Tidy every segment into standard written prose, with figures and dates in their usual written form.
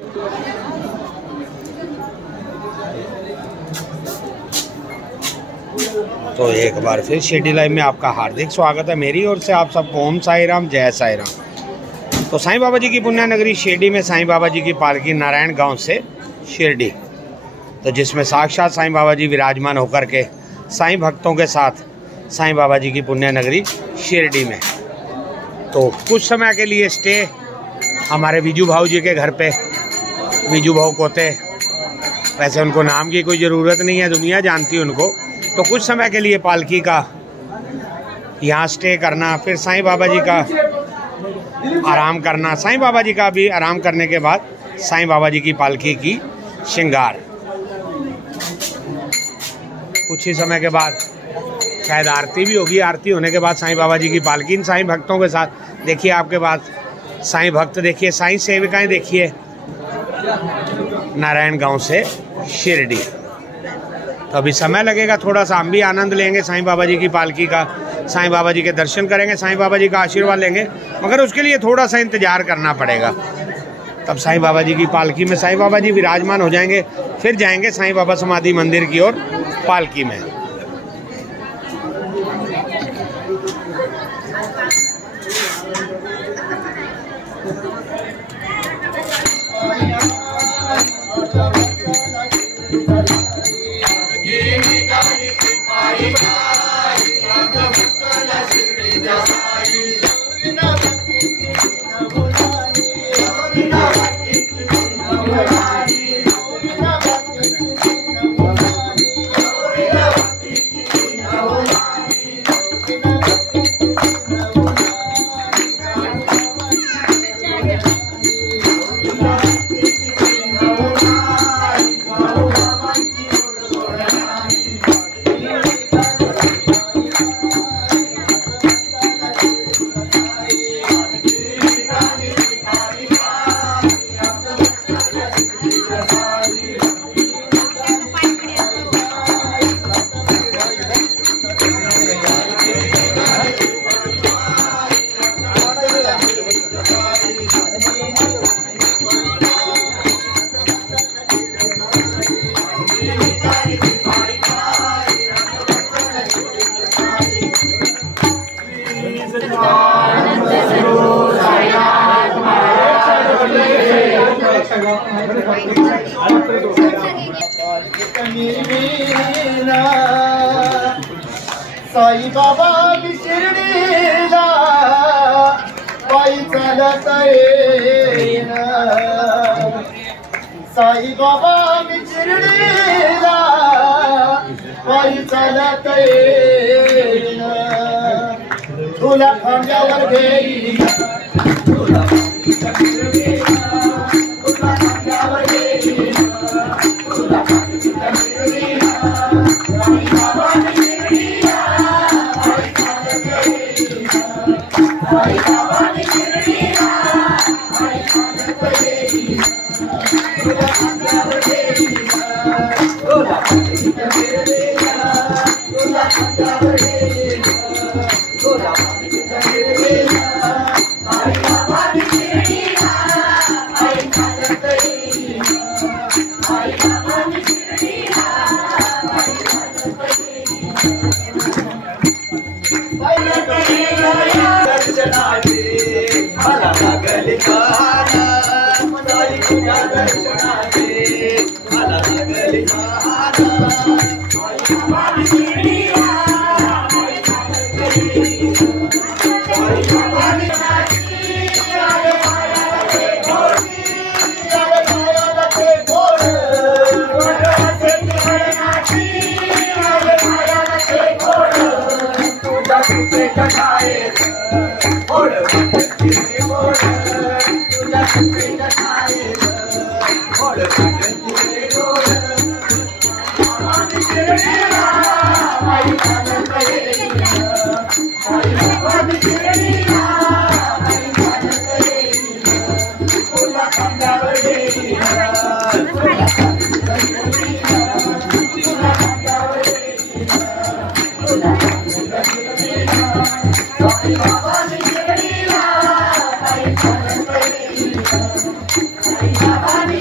तो एक बार फिर शिरडी लाइव में आपका हार्दिक स्वागत है। मेरी ओर से आप सबको ओम साई राम, जय साई राम। तो साईं बाबा जी की पुण्य नगरी शिरडी में साईं बाबा जी की पालकी नारायण गांव से शिरडी, तो जिसमें साक्षात साईं बाबा जी विराजमान होकर के साईं भक्तों के साथ साईं बाबा जी की पुण्य नगरी शिरडी में। तो कुछ समय के लिए स्टे हमारे विजू भाऊ जी के घर पे। विजू भाऊ कोते, वैसे उनको नाम की कोई ज़रूरत नहीं है, दुनिया जानती है उनको। तो कुछ समय के लिए पालकी का यहाँ स्टे करना, फिर साईं बाबा जी का आराम करना, साईं बाबा जी का भी आराम करने के बाद साईं बाबा जी की पालकी की श्रृंगार। कुछ ही समय के बाद शायद आरती भी होगी। आरती होने के बाद साईं बाबा जी की पालकी इन साईं भक्तों के साथ। देखिए आपके पास साईं भक्त, देखिए साईं सेविकाएं, देखिए नारायण गांव से शिरडी। तो अभी समय लगेगा थोड़ा सा, हम भी आनंद लेंगे साईं बाबा जी की पालकी का, साईं बाबा जी के दर्शन करेंगे, साईं बाबा जी का आशीर्वाद लेंगे, मगर उसके लिए थोड़ा सा इंतजार करना पड़ेगा। तब साईं बाबा जी की पालकी में साईं बाबा जी विराजमान हो जाएंगे, फिर जाएंगे साईं बाबा समाधि मंदिर की ओर पालकी में। साईं बाबा की शिरडीला पायी चालत येईन। साईं बाबा की शिरडीला पायी चालत येईन। तुला खांद्यावर घेईन, तुला खांद्यावर घेईन, तुला खांद्यावर घेईन, तुला खांद्यावर घेईन। साईं बाबा की शिरडीला पायी चालत येईन। साईं बाबा की शिरडीला पायी चालत येईन। तुला खांद्यावर घेईन, तुला खांद्यावर घेईन, तुला खांद्यावर घेईन, तुला खांद्यावर घेईन। साईं बाबा की शिरडीला पायी चालत येईन। साईं बाबा की शिरडीला पायी चालत येईन। दर्शनाचे मला लागले कान, साई तुझ्या दर्शनाचे मला लागले कान। साई बाबा की शिरडीला पायी चालत येईन। साई बाबा की शिरडीला आले पायाला ते गोड, आले पायाला ते गोड, गोडाचे तिळणाची आले पायाला ते गोड। तुझ्या कृपेच्या छायेत गोड वाटते गोड, तुझ्या कृपेच्या छायेत गोड वाटते गोड। बाबा की शिरडीला पायी चालत येईन। साई बाबा की शिरडीला पायी चालत येईन। तुला खांद्यावर घेईन, तुला खांद्यावर घेईन, तुला खांद्यावर घेईन, तुला खांद्यावर घेईन। साई बाबा की शिरडीला पायी चालत येईन। साई बाबा की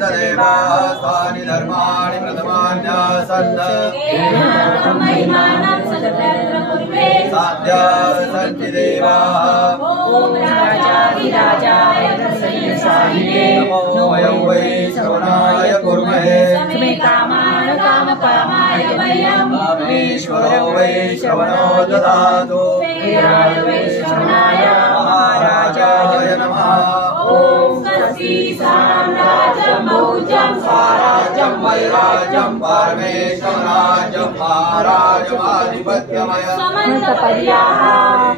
देवास्तानि धर्माणि प्रथमान्यासन्न साध्या सन्ति देवाः नमो वयं वै श्रवणाय कुर्महे कामेश्वरो वै श्रवणो ददातु महाराजाय नमः। स्वराज्यं वैराज्यं परमेश्वराज्यं महाराजमाधिपत्यमय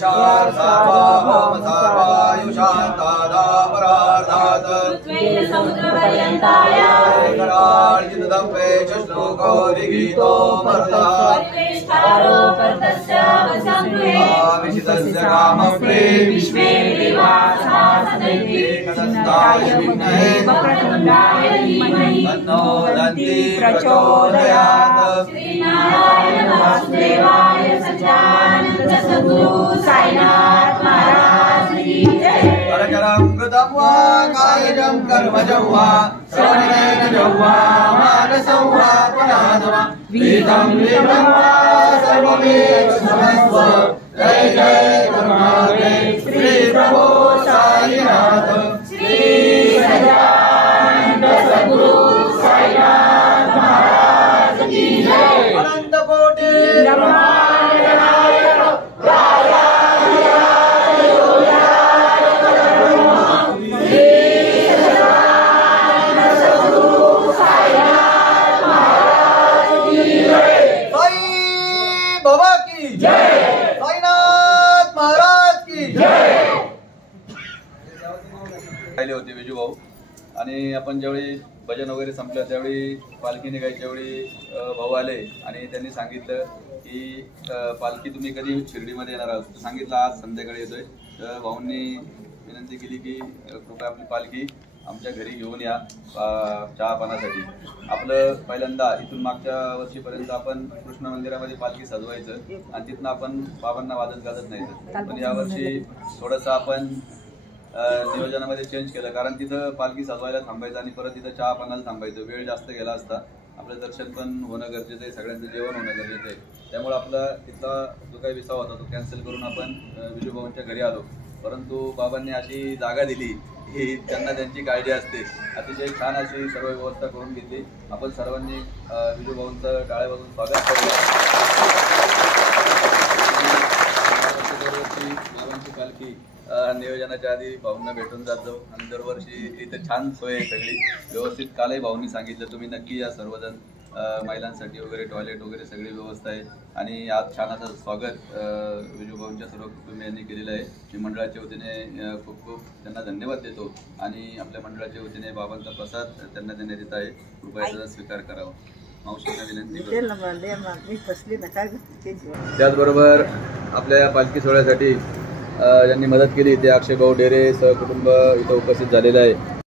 सार्वभौम सर्वायुषान्तादापराधात् श्लोको विगीतो मर्दाविषितस्य कामप्रे विश्वे तन्नो दन्ति प्रचोदयात्। श्रीनारायण वासुदेवाय सच्चिदानंद सद्गुरु साईनाथ महाराज की जय। करकरं कृतं वा कायजं कर्मजं वा श्रवणेन वा मानसं वा पुनादं वा वीतं वितं वा सर्वमेव समस्व। जय जय करुणामय श्री प्रभो साईनाथ श्री सच्चिदानंद सद्गुरु साईनाथ महाराज की जय। अनंत कोटि बाबा की जय, साईनाथ महाराज की जय। पहले होते विजू भाऊ आणि आपण ज्यावेळी भजन वगैरे संपलं त्यावेळी पालखी निघायच्या वेळी भाऊ आले आणि त्यांनी सांगितलं की पालखी तुम्ही कधी शिर्डीमध्ये येणार आहात. सांगितलं आज संध्याकाळी येतोय. तर भाऊंनी विनंती केली की कृपया आपली पालखी आमच्या घरी घेऊन या चहा पाण्यासाठी. आपलं पहिल्यांदा इथून मागच्या वर्षीपर्यंत आपण कृष्ण मंदिरामध्ये पालखी सजवायचं आणि तिथनं आपण बाबांना वाजत गाजत नाही. पण यावर्षी थोडंसं आपण नियोजनामध्ये चेंज केलं, कारण तिथं पालखी सजवायला थांबायचं आणि परत तिथं चहा पाण्याला थांबायचं. वेळ जास्त गेला असता. आपलं दर्शन पण होणं गरजेचं आहे, सगळ्यांचं जेवण होणं गरजेचं आहे. त्यामुळे आपला तिथला जो काही विसावा होता तो कॅन्सल करून आपण विजूभाऊंच्या घरी आलो. परंतु बाबांनी अशी जागा दिली की त्यांना त्यांची काळजी असते. अतिशय छान अशी सर्व व्यवस्था करून घेतली. आपण सर्वांनी विजूभाऊंचं टाळ्या वाजवून स्वागत करूया. बाबांची पालखी नियोजनाच्या आधी भाऊंना भेटून जात जाऊ आणि दरवर्षी इथे छान सोय आहे सगळी व्यवस्थित. कालही भाऊंनी सांगितलं तुम्ही नक्की या सर्वजण. महिलांसाठी वगैरे टॉयलेट वगैरे सगळी व्यवस्था आहे आणि आज छान असं स्वागत विजूभाऊंच्या सर्व कुटुंबियांनी केलेलं आहे. मी मंडळाच्या वतीने खूप खूप त्यांना धन्यवाद देतो आणि आपल्या मंडळाच्या वतीने बाबांचा प्रसाद त्यांना देण्यात येत आहे. कृपया त्याचा स्वीकार करावा. मावशींना विनंती करतो. त्याचबरोबर आपल्या या पालखी सोहळ्यासाठी ज्यांनी मदत केली ते अक्षय भाऊ डेरे सहकुटुंब इथं उपस्थित झालेलं आहे.